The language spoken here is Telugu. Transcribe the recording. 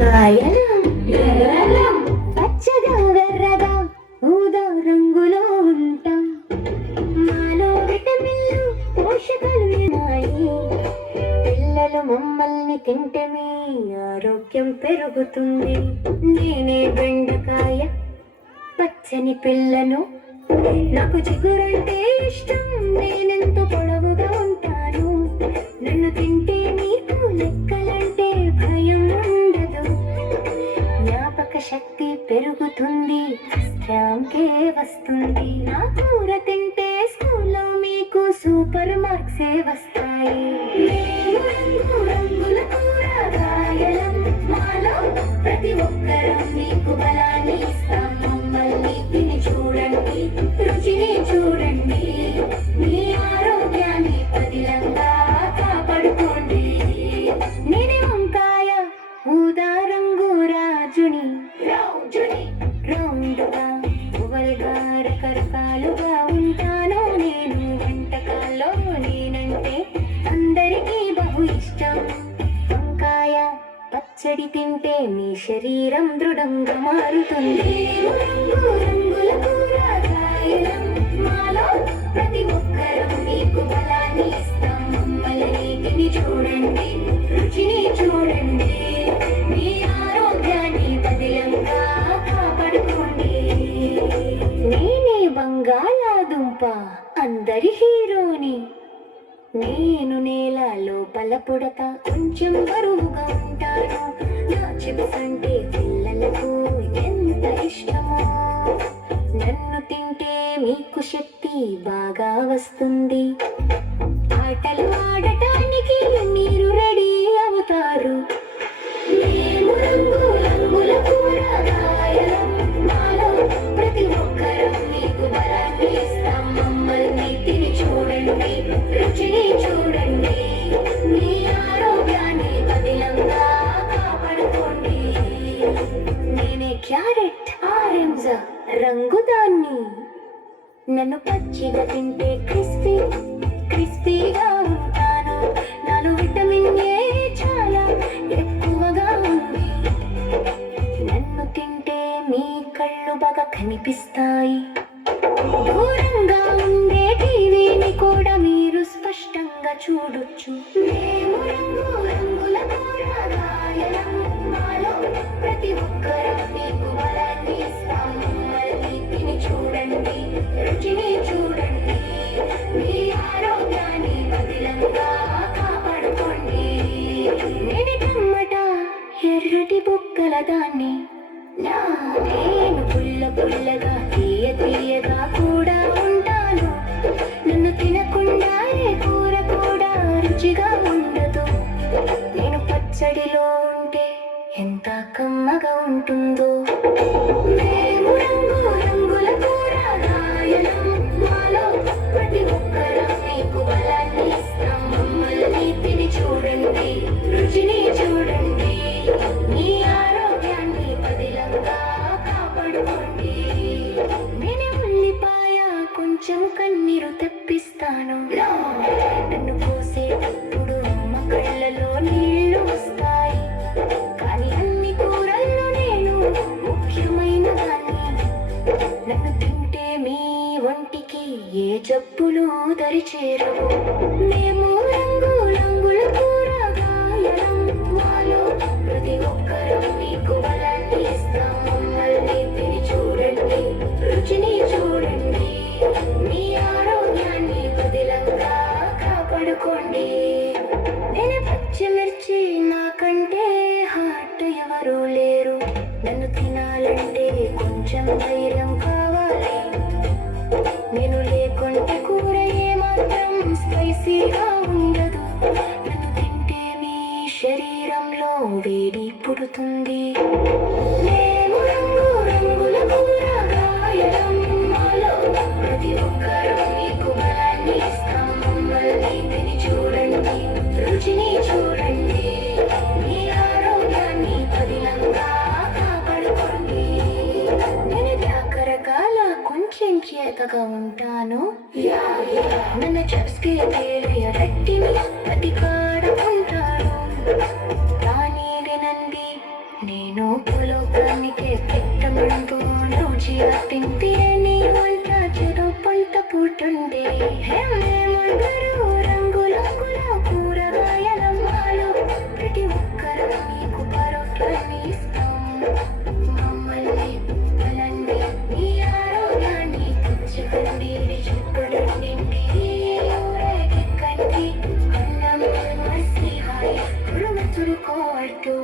గాయనం పచ్చగా వెర్రగా ఊదా రంగులో ఉంటాం. మాలో విటమిన్లు పోషకాలు ఉన్నాయి. పిల్లలు మమ్మల్ని తింటే మీ ఆరోగ్యం పెరుగుతుంది. నేనే బెండకాయ పచ్చని పిల్లను, నాకు చిగురంటే ఇష్టం. నేనెంతో పొడవుగా ఉంటాను. నన్ను తింటే నీకు లెక్కలంటే భయం ఉండదు. జ్ఞాపక శక్తి పెరుగుతుంది, ర్యాంకే వస్తుంది. నా కూర తింటే స్కూల్లో మీకు సూపర్ మార్క్సే వస్తాయి. మేము రంగుల కూరగాయలం, మాలో ప్రతి ఒక్కరం మీకు బలాన్ని ఇస్తాం. మమ్మల్ని తిని చూడండి, రుచిని చూడండి, మీ ఆరోగ్యాన్ని పదిలంగా కాపాడుకోండి. నేనే వంకాయ ఊదా రంగు రాజుని, రౌండ్గా ఓవల్గా రకరకాలుగా ఉంటాను నేను. వంటకాల్లో నేనంటే అందరికీ బహు ఇష్టం. వంకాయ పచ్చడి తింటే మీ శరీరం దృఢంగా మారుతుంది. రంగుల కూరగాయలం, మాలో ప్రతి ఒక్కరం మీకు బలాన్ని ఇస్తాం. మమ్మల్ని తిని చూడండి, రుచిని చూడండి, మీ ఆరోగ్యాన్ని పదిలంగా కాపాడుకోండి. నేనే బంగాళాదుంప, అందరి హీరోని. నేను నేల లోపల పుడక, కొంచెం బరువుగా ఉంటాను. నా చిప్స్ అంటే పిల్లలకు ఎంత ఇష్టమో. నన్ను తింటే మీకు శక్తి బాగా వస్తుంది. ఆటలు ఆడటానికి మీరు రెడీ అవుతారు. మేము రంగుల కూరగాయలం, మాలో ప్రతి ఒక్కరం మీకు బలాన్ని ఇస్తాం. మమ్మల్ని తిని చూడండి, రుచిని చూడండి, మీ ఆరోగ్యాన్ని పదిలంగా కాపాడుకోండి. నేనే క్యారెట్, ఆరెంజ్ రంగుదాన్ని. నన్ను పచ్చిగా తింటే క్రిస్పీగా ఉంటాను. నాలో విటమిన్ ఏ చాలా ఎక్కువగా ఉంది. నన్ను తింటే మీ కళ్ళు బాగా కనిపిస్తాయి. దూరంగా ఉండే టీవీని కూడా మీరు స్పష్టంగా చూడొచ్చు. మేము రంగుల కూరగాయలం, మాలో ప్రతి ఒక్కరం మీకు బలాన్ని ఇస్తాం. మమ్మల్ని తిని చూడండి, రుచిని చూడండి, మీ ఆరోగ్యాన్ని పదిలంగా కాపాడుకోండి. నేను టమాటా ఎర్రటి బుక్కల దాన్ని. నేను పుల్లగా తీయగా కూడా ఉంటాను. నన్ను తినకుండా ఏ కూర కూడా రుచిగా ఉండదు. నేను పచ్చడిలో ఉంటే ఎంత కమ్మగా ఉంటుందో. మేము రంగుల కూరగాయలం, మాలో ప్రతి ఒక్కరం మీకు బలాన్ని ఇస్తాం. మమ్మల్ని తిని చూడండి, రుచిని చూడండి, మీ ఆరోగ్యాన్ని పదిలంగా కాపాడుకోండి. నేనే ఉల్లిపాయ, కొంచెం కన్నీరు తెప్పిస్తాను. నన్ను కోసేటప్పుడు అమ్మ కళ్ళలో నీళ్లు వస్తాయి. కానీ అన్ని కూరల్లో నేను ముఖ్యమైన దాన్ని. నన్ను తింటే మీ ఒంటికి ఏ జబ్బులు దరిచేరవు. మేము రంగుల కూరగాయలం, మాలో ప్రతి ఒక్కరం మీకు బలాన్ని ఇస్తాం. మమ్మల్ని తిని చూడండి, రుచిని చూడండి, మీ ఆరోగ్యాన్ని పదిలంగా కాపాడుకోండి. నేను పచ్చిమిర్చి, నాకంటే హార్ట్ ఎవరూ లేరు. నన్ను తినాలంటే కొంచెం ధైర్యం కావాలి. నేను లేకుంటే కూర ఏమాత్రం స్పైసీగా ఉండదు. నన్ను తింటే మీ శరీరంలో వేడి పుడుతుంది. మేము రంగుల కూరగాయలం, మాలో ప్రతి ఒక్కరం మీకు బలాన్ని ఇస్తాం. మమ్మల్ని తిని చూడండి, రుచిని చూడండి, మీ ఆరోగ్యాన్ని పదిలంగా కాపాడుకోండి. నేను రకరకాల కొంచెం చేతగా ఉంటాను. నన్ను చస్కే తేలియడట్టిని ప్రతి కాడ ఉంటాను. కానీ వినండి, నేను పొలోకానికే పెట్టమంటూ రుచిగా తింటే నీ వంట చెరో పంట పుట్టుండే మేమందరూ రంగుల కూరగాయల మాలు ప్రతి ఒక్కరూ నీకు పరోటాన్ని ఇస్తాం మమ్మల్ని బలండి నీ ఆరోగ్యాన్ని తెచ్చుకండి చూడండి ఊరేగిక్కండి అన్నం మసి హాయి తురుకోవట్టు